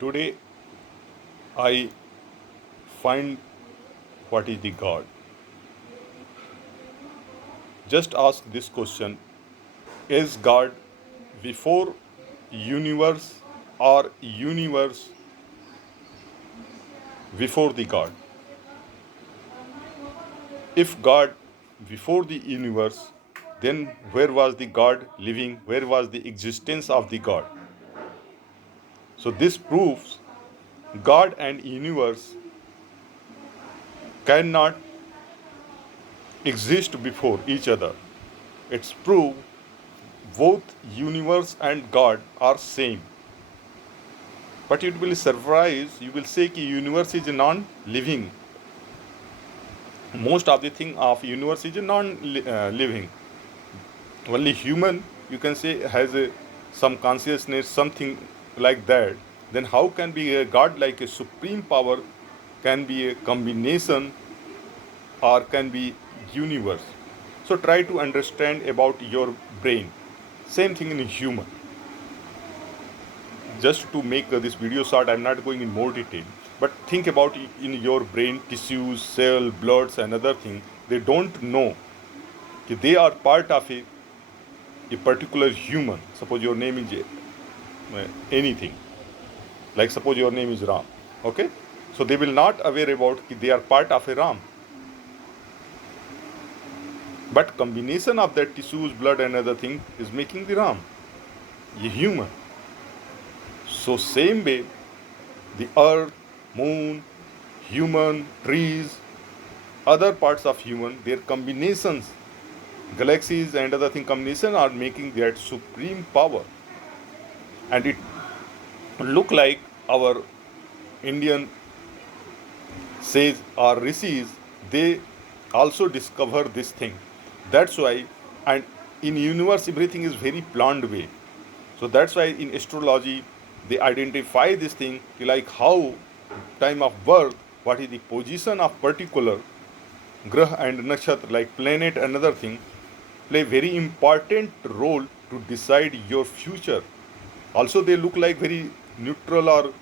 Today I find what is the God. Just ask this question: is God before universe or universe before the God? If God before the universe, then where was the God living? Where was the existence of the God? So this proves God and universe cannot exist before each other. It's proof both universe and God are same. But it will surprise, you will say कि universe is non-living. Most of the thing of universe is non-living. Only human, you can say, has some consciousness, something like that. Then how can be a God like a supreme power can be a combination or can be universe? So try to understand about your brain. Same thing in human. Just to make this video short, I'm not going in more detail, but think about it in your brain tissues, cell, bloods and other thing. They don't know that they are part of a particular human. Suppose your name is anything, like suppose your name is Ram, okay, so they will not aware about that they are part of a Ram, but combination of that tissues, blood and other thing is making the Ram, a human. So same way, the earth, moon, human, trees, other parts of human, their combinations, galaxies and other thing combination are making that supreme power. And it look like our Indian says or rishis, they also discover this thing. That's why, and in universe everything is very planned way. So that's why in astrology they identify this thing like how time of birth, what is the position of particular grah and nakshatra like planet, another thing, play very important role to decide your future. Also they look like very neutral or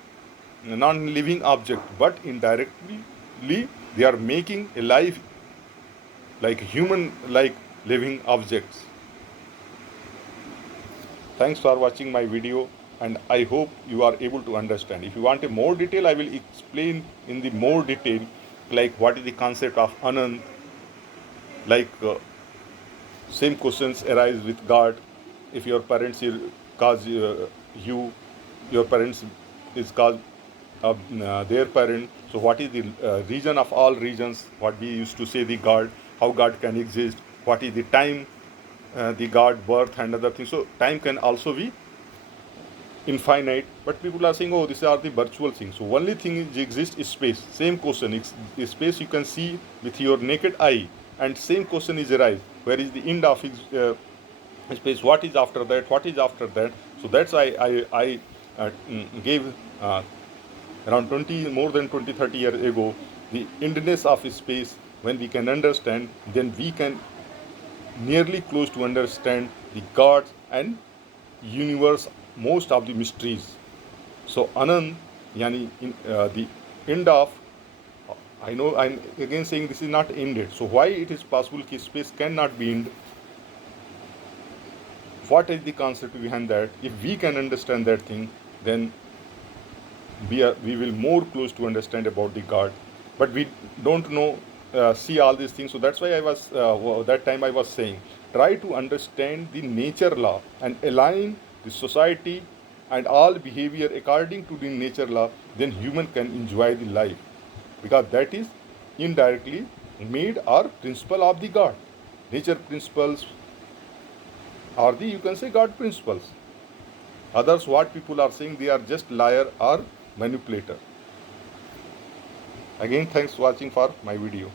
non-living object, but indirectly they are making a life like human like living objects. Thanks for watching my video, and I hope you are able to understand. If you want a more detail, I will explain in the more detail like what is the concept of Anand, like same questions arise with God. If your parents cause you, your parents is called their parent. So what is the region of all regions? What we used to say the God, how God can exist? What is the time, the God birth and other things? So time can also be infinite, but people are saying, oh, these are the virtual things. So only thing is exists is space. Same question, is space you can see with your naked eye, and same question is arise. Where is the end of space? What is after that? What is after that? So that's why I gave around 20, more than 20, 30 years ago, the endness of space. When we can understand, then we can nearly close to understand the gods and universe, most of the mysteries. So Anand, yani the end of, I know I'm again saying this is not ended. So why it is possible that space cannot be ended? What is the concept behind that? If we can understand that thing, then we will more close to understand about the God. But we don't know, see all these things. So that's why I was that time I was saying, try to understand the nature law and align the society and all behavior according to the nature law. Then human can enjoy the life, because that is indirectly made or principle of the God. Nature principles or the, you can say, God principles. Others, what people are saying, they are just liar or manipulator. Again, thanks for watching for my video.